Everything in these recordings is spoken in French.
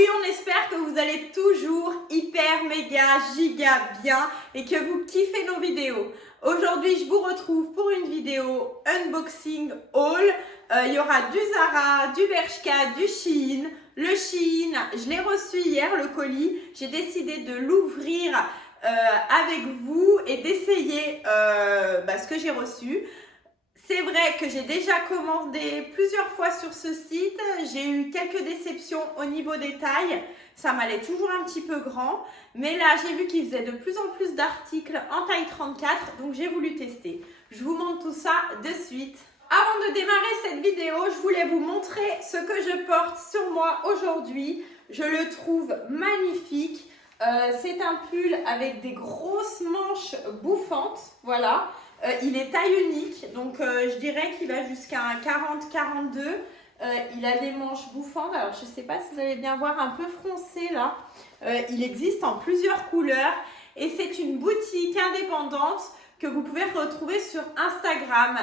oui, on espère que vous allez toujours hyper, méga, giga bien et que vous kiffez nos vidéos. Aujourd'hui, je vous retrouve pour une vidéo unboxing haul. Il y aura du Zara, du Bershka, du Shein. Le Shein, je l'ai reçu hier, le colis. J'ai décidé de l'ouvrir avec vous et d'essayer ce que j'ai reçu. C'est vrai que j'ai déjà commandé plusieurs fois sur ce site. J'ai eu quelques déceptions au niveau des tailles. Ça m'allait toujours un petit peu grand. Mais là, j'ai vu qu'ils faisaient de plus en plus d'articles en taille 34. Donc, j'ai voulu tester. Je vous montre tout ça de suite. Avant de démarrer cette vidéo, je voulais vous montrer ce que je porte sur moi aujourd'hui. Je le trouve magnifique. C'est un pull avec des grosses manches bouffantes. Voilà. Il est taille unique, donc je dirais qu'il va jusqu'à un 40-42. Il a des manches bouffantes, alors je ne sais pas si vous allez bien voir, un peu froncé là. Il existe en plusieurs couleurs et c'est une boutique indépendante que vous pouvez retrouver sur Instagram.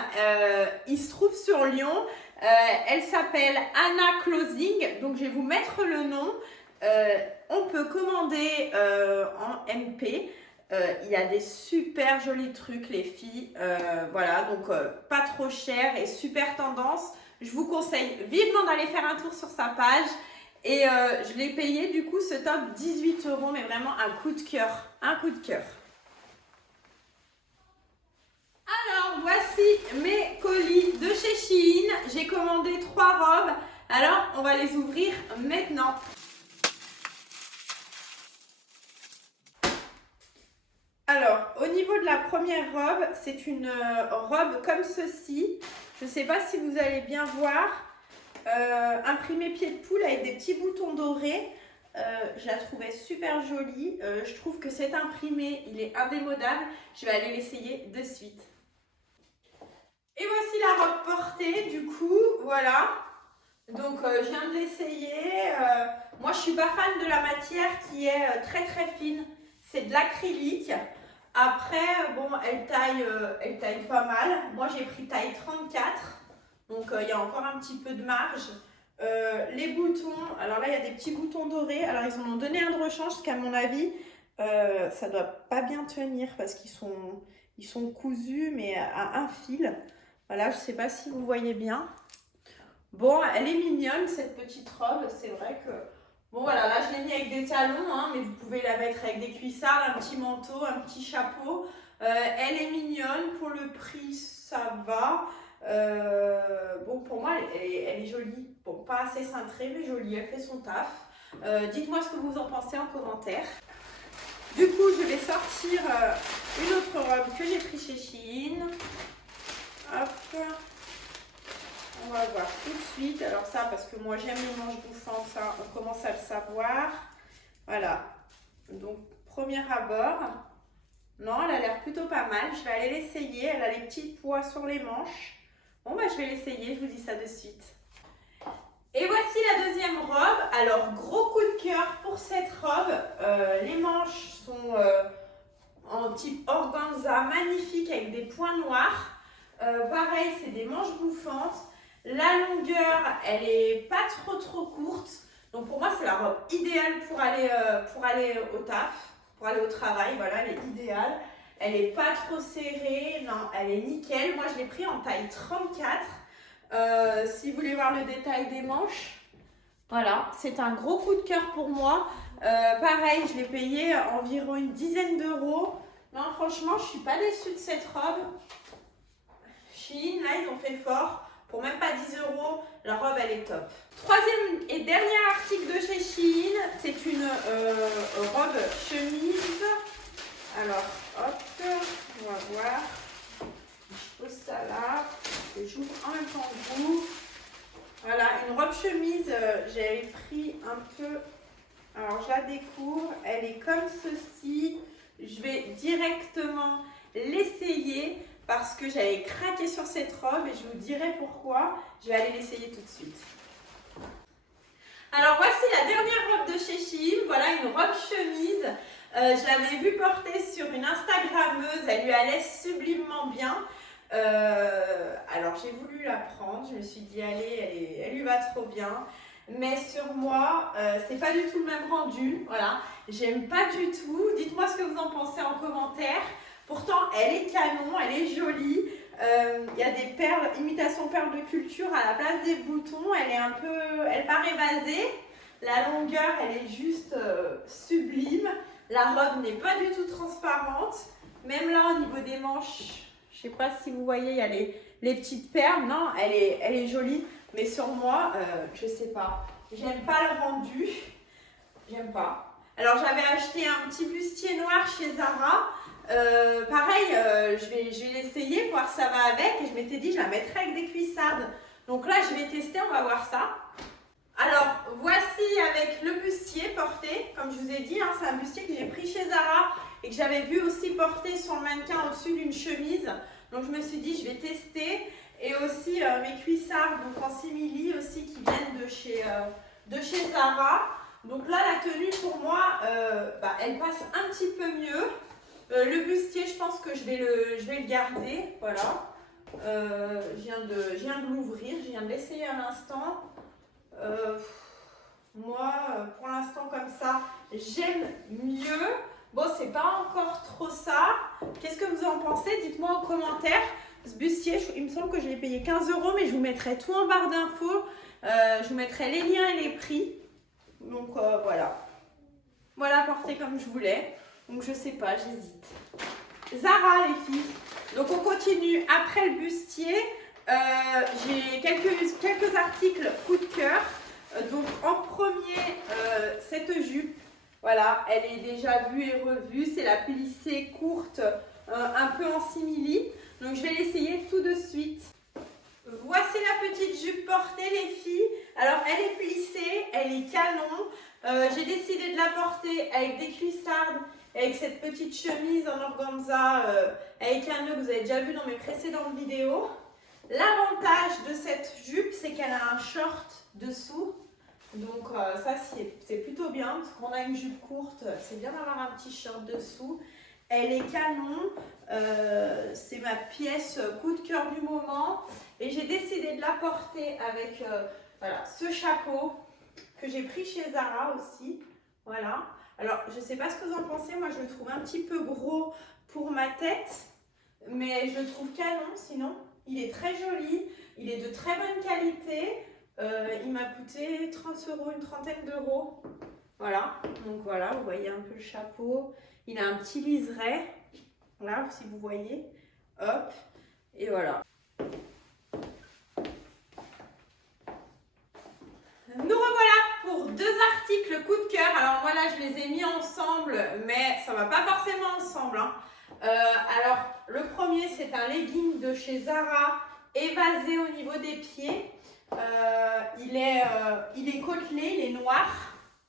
Il se trouve sur Lyon. Elle s'appelle Anna Clothing, donc je vais vous mettre le nom. On peut commander en MP. Il y a des super jolis trucs les filles, voilà, donc pas trop cher et super tendance. Je vous conseille vivement d'aller faire un tour sur sa page et je l'ai payé du coup ce top 18 €, mais vraiment un coup de cœur, un coup de cœur. Alors voici mes colis de chez Shein. J'ai commandé 3 robes, alors on va les ouvrir maintenant. Alors, au niveau de la première robe, c'est une robe comme ceci. Je ne sais pas si vous allez bien voir. Imprimé pied de poule avec des petits boutons dorés. Je la trouvais super jolie. Je trouve que cet imprimé, il est indémodable. Je vais aller l'essayer de suite. Et voici la robe portée, du coup, voilà. Donc, je viens de l'essayer. Moi, je ne suis pas fan de la matière qui est très très fine. C'est de l'acrylique. Après, bon, elle taille pas mal. Moi, j'ai pris taille 34. Donc, il y a encore un petit peu de marge. Les boutons, alors là, il y a des petits boutons dorés. Alors, ils en ont donné un de rechange parce qu'à mon avis, ça doit pas bien tenir parce qu'ils sont cousus, mais à un fil. Voilà, je sais pas si vous voyez bien. Bon, elle est mignonne, cette petite robe. C'est vrai que... Bon voilà, là je l'ai mis avec des talons, hein, mais vous pouvez la mettre avec des cuissards, un petit manteau, un petit chapeau. Elle est mignonne, pour le prix ça va. Bon pour moi elle est jolie, bon pas assez cintrée mais jolie, elle fait son taf. Dites-moi ce que vous en pensez en commentaire. Du coup je vais sortir une autre robe que j'ai pris chez Shein. Hop. On va voir tout de suite. Alors ça, parce que moi j'aime les manches bouffantes, ça, on commence à le savoir. Voilà. Donc, premier abord. Non, elle a l'air plutôt pas mal. Je vais aller l'essayer. Elle a les petits pois sur les manches. Bon, bah, je vais l'essayer. Je vous dis ça de suite. Et voici la deuxième robe. Alors, gros coup de cœur pour cette robe. Les manches sont en type organza, magnifique avec des points noirs. Pareil, c'est des manches bouffantes. La longueur, elle est pas trop courte. Donc pour moi, c'est la robe idéale pour aller au taf, pour aller au travail. Voilà, elle est idéale. Elle est pas trop serrée. Non, elle est nickel. Moi, je l'ai pris en taille 34. Si vous voulez voir le détail des manches, voilà, c'est un gros coup de cœur pour moi. Pareil, je l'ai payé environ une dizaine d'euros. Non, franchement, je suis pas déçue de cette robe. Shein, là, ils ont fait fort. Pour même pas 10 €, la robe elle est top. Troisième et dernier article de chez Shein, c'est une robe chemise. Alors, hop, on va voir. Je pose ça là, et j'ouvre en même temps que vous. Voilà, une robe chemise, j'avais pris un peu. Alors, je la découvre, elle est comme ceci. Je vais directement l'essayer. Parce que j'avais craqué sur cette robe et je vous dirai pourquoi. Je vais aller l'essayer tout de suite. Alors voici la dernière robe de chez Shein. Voilà une robe chemise. Je l'avais vue porter sur une Instagrammeuse. Elle lui allait sublimement bien. Alors j'ai voulu la prendre. Je me suis dit allez, elle lui va trop bien. mais sur moi, c'est pas du tout le même rendu. Voilà, j'aime pas du tout. Dites-moi ce que vous en pensez en commentaire. Pourtant, elle est canon, elle est jolie. Il y a des perles, imitation perles de culture à la place des boutons. Elle est un peu, elle paraît évasée. La longueur, elle est juste sublime. La robe n'est pas du tout transparente. Même là, au niveau des manches, je sais pas si vous voyez, il y a les petites perles. Non, elle est jolie. Mais sur moi, je sais pas. J'aime pas le rendu. J'aime pas. Alors, j'avais acheté un petit bustier noir chez Zara. Pareil, je vais l'essayer, voir si ça va avec. Et je m'étais dit, je la mettrai avec des cuissardes. Donc là, je vais tester, on va voir ça. Alors, voici avec le bustier porté. Comme je vous ai dit, hein, c'est un bustier que j'ai pris chez Zara et que j'avais vu aussi porté sur le mannequin au-dessus d'une chemise. Donc, je me suis dit, je vais tester. Et aussi mes cuissards, donc en simili aussi, qui viennent de chez Zara. Donc là, la tenue, pour moi, elle passe un petit peu mieux. Le bustier, je pense que je vais le garder. Voilà. Je viens de l'ouvrir, je viens de l'essayer à l'instant. Moi, pour l'instant, comme ça, j'aime mieux. Bon, c'est pas encore trop ça. Qu'est-ce que vous en pensez? Dites-moi en commentaire. Ce bustier, il me semble que je l'ai payé 15 €, mais je vous mettrai tout en barre d'infos. Je vous mettrai les liens et les prix. Donc voilà. Voilà, porté comme je voulais. Donc je sais pas, j'hésite. Zara, les filles. Donc on continue après le bustier. J'ai quelques articles coup de cœur. Donc en premier, cette jupe. Voilà, elle est déjà vue et revue. C'est la plissée courte, un peu en simili. Donc je vais l'essayer tout de suite. Voici la petite jupe portée, les filles. Alors elle est plissée, elle est canon. J'ai décidé de la porter avec des cuissardes, avec cette petite chemise en organza avec un nœud que vous avez déjà vu dans mes précédentes vidéos. L'avantage de cette jupe, c'est qu'elle a un short dessous. Donc ça c'est plutôt bien, parce qu'on a une jupe courte, c'est bien d'avoir un petit short dessous. Elle est canon, c'est ma pièce coup de cœur du moment. Et j'ai décidé de la porter avec voilà, ce chapeau que j'ai pris chez Zara aussi. Voilà. Alors, je ne sais pas ce que vous en pensez. Moi, je le trouve un petit peu gros pour ma tête. Mais je le trouve canon, sinon. Il est très joli. Il est de très bonne qualité. Il m'a coûté 30 €, une trentaine d'euros. Voilà. Donc, voilà, vous voyez un peu le chapeau. Il a un petit liseré. Là, si vous voyez. Hop. Et voilà. Nous revoilà pour deux articles coup de cœur. Alors moi là je les ai mis ensemble, mais ça ne va pas forcément ensemble. Hein. Alors le premier c'est un legging de chez Zara, évasé au niveau des pieds. Il est côtelé, il est noir.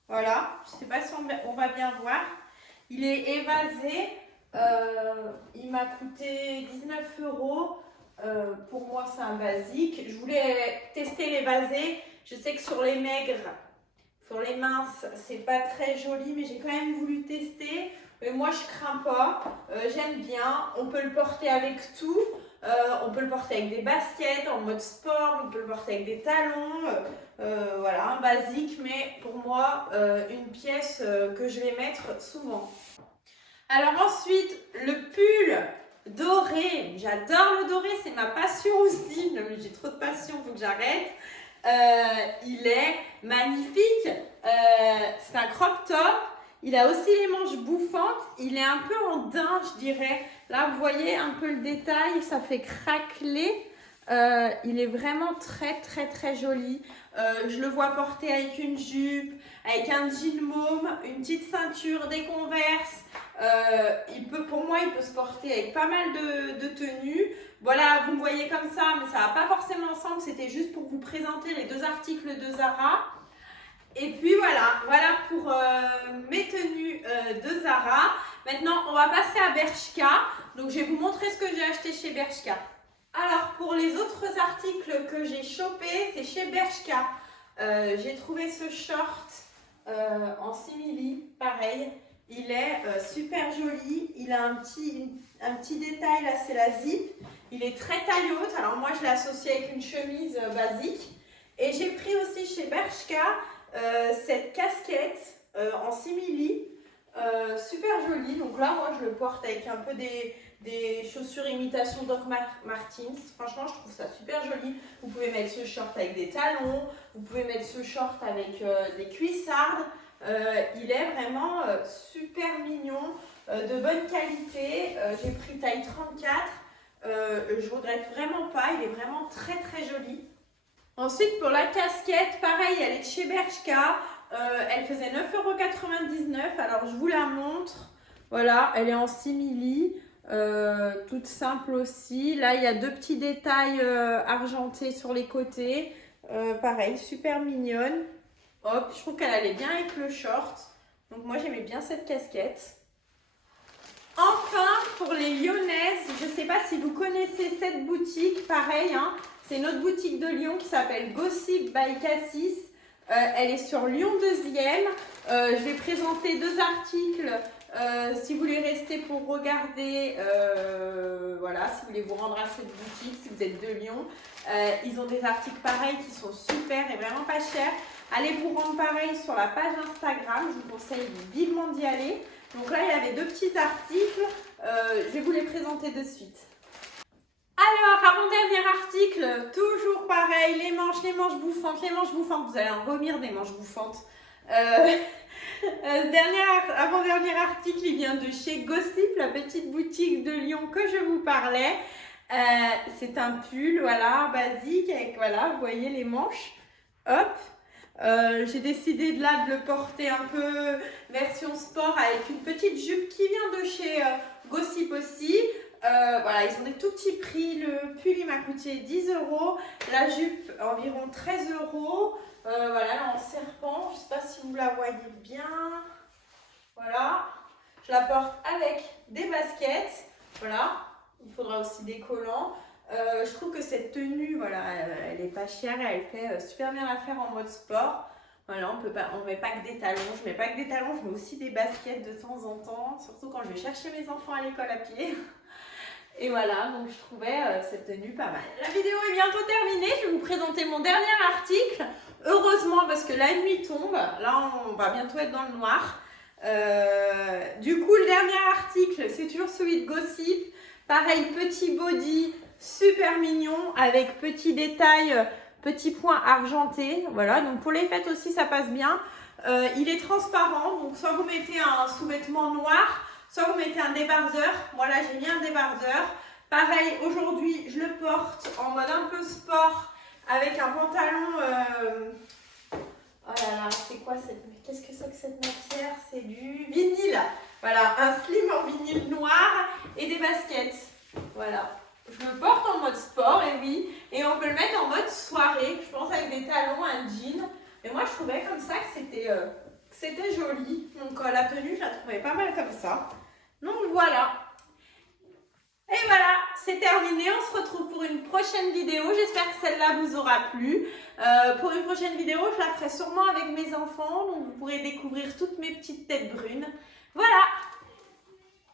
Voilà, je ne sais pas si on va bien voir. Il est évasé. Il m'a coûté 19 €. Pour moi c'est un basique. Je voulais tester l'évasé. Je sais que sur les maigres, sur les minces, c'est pas très joli, mais j'ai quand même voulu tester. Mais moi, je crains pas. J'aime bien. On peut le porter avec tout. On peut le porter avec des baskets, en mode sport. On peut le porter avec des talons. Voilà, un basique, mais pour moi, une pièce que je vais mettre souvent. Alors ensuite, le pull doré. J'adore le doré, c'est ma passion aussi. J'ai trop de passion, il faut que j'arrête. Il est magnifique, c'est un crop top, il a aussi les manches bouffantes, il est un peu en daim je dirais, là vous voyez un peu le détail, ça fait craqueler, il est vraiment très joli. Je le vois porter avec une jupe, avec un jean môme, une petite ceinture, des Converse. Pour moi il peut se porter avec pas mal de tenues. Voilà, vous me voyez comme ça, mais ça va pas forcément ensemble. C'était juste pour vous présenter les deux articles de Zara. Et puis voilà pour mes tenues de Zara. Maintenant, on va passer à Bershka. Donc, je vais vous montrer ce que j'ai acheté chez Bershka. Alors, pour les autres articles que j'ai chopés, c'est chez Bershka. J'ai trouvé ce short en simili, pareil. Il est super joli. Il a un petit détail, là, c'est la zip. Il est très taille haute. Alors, moi, je l'ai associé avec une chemise basique. Et j'ai pris aussi chez Bershka cette casquette en simili, super jolie. Donc là, moi, je le porte avec un peu des chaussures imitation Doc Martens. Franchement, je trouve ça super joli. Vous pouvez mettre ce short avec des talons, vous pouvez mettre ce short avec des cuissardes. Il est vraiment super mignon, de bonne qualité. J'ai pris taille 34. Je regrette vraiment pas, il est vraiment très très joli. Ensuite, pour la casquette, pareil, elle est de chez Bershka. Elle faisait 9,99 €. Alors, je vous la montre. Voilà, elle est en simili. Toute simple aussi. Là, il y a deux petits détails argentés sur les côtés. Pareil, super mignonne. Hop, je trouve qu'elle allait bien avec le short. Donc, moi, j'aimais bien cette casquette. Enfin, pour les Lyonnaises, je ne sais pas si vous connaissez cette boutique. Pareil, hein. C'est une autre boutique de Lyon qui s'appelle Gossip by Cassis. Elle est sur Lyon 2e. Je vais présenter deux articles si vous voulez rester pour regarder. Voilà, si vous voulez vous rendre à cette boutique, si vous êtes de Lyon. Ils ont des articles pareils qui sont super et vraiment pas chers. Allez vous rendre pareil sur la page Instagram. Je vous conseille vivement d'y aller. Donc là, il y avait deux petits articles. Je vais vous les présenter de suite. Alors, avant-dernier article, toujours pareil, les manches bouffantes, vous allez en vomir des manches bouffantes. Avant-dernier article, il vient de chez Gossip, la petite boutique de Lyon que je vous parlais. C'est un pull, voilà, basique, avec, voilà, vous voyez les manches, hop. J'ai décidé de le porter un peu version sport avec une petite jupe qui vient de chez Gossip aussi. Voilà, ils ont des tout petits prix. Le pull il m'a coûté 10 €. La jupe environ 13 €. Voilà, elle est en serpent. Je ne sais pas si vous la voyez bien. Voilà. Je la porte avec des baskets. Voilà. Il faudra aussi des collants. Je trouve que cette tenue, voilà, elle est pas chère et elle fait super bien l'affaire en mode sport. Voilà, on met pas que des talons. Je mets pas que des talons, je mets aussi des baskets de temps en temps, surtout quand je vais chercher mes enfants à l'école à pied. Et voilà, donc je trouvais cette tenue pas mal. La vidéo est bientôt terminée. Je vais vous présenter mon dernier article. Heureusement, parce que la nuit tombe. Là, on va bientôt être dans le noir. Du coup, le dernier article, c'est toujours celui de Gossip. Pareil, petit body, super mignon, avec petits détails, petits points argentés. Voilà, donc pour les fêtes aussi, ça passe bien. Il est transparent, donc soit vous mettez un sous-vêtement noir, soit vous mettez un débardeur. Moi là, j'ai mis un débardeur. Pareil, aujourd'hui, je le porte en mode un peu sport, avec un pantalon... Oh là là, c'est quoi cette... Qu'est-ce que c'est que cette matière? C'est du vinyle. Voilà, un slim en vinyle noir et des baskets. Voilà. Je le porte en mode sport, et oui. Et on peut le mettre en mode soirée. Je pense avec des talons, un jean. Et moi, je trouvais comme ça que c'était joli. Donc la tenue, je la trouvais pas mal comme ça. Donc voilà. Et voilà, c'est terminé. On se retrouve pour une prochaine vidéo. J'espère que celle-là vous aura plu. Pour une prochaine vidéo, je la ferai sûrement avec mes enfants. Donc vous pourrez découvrir toutes mes petites têtes brunes. Voilà.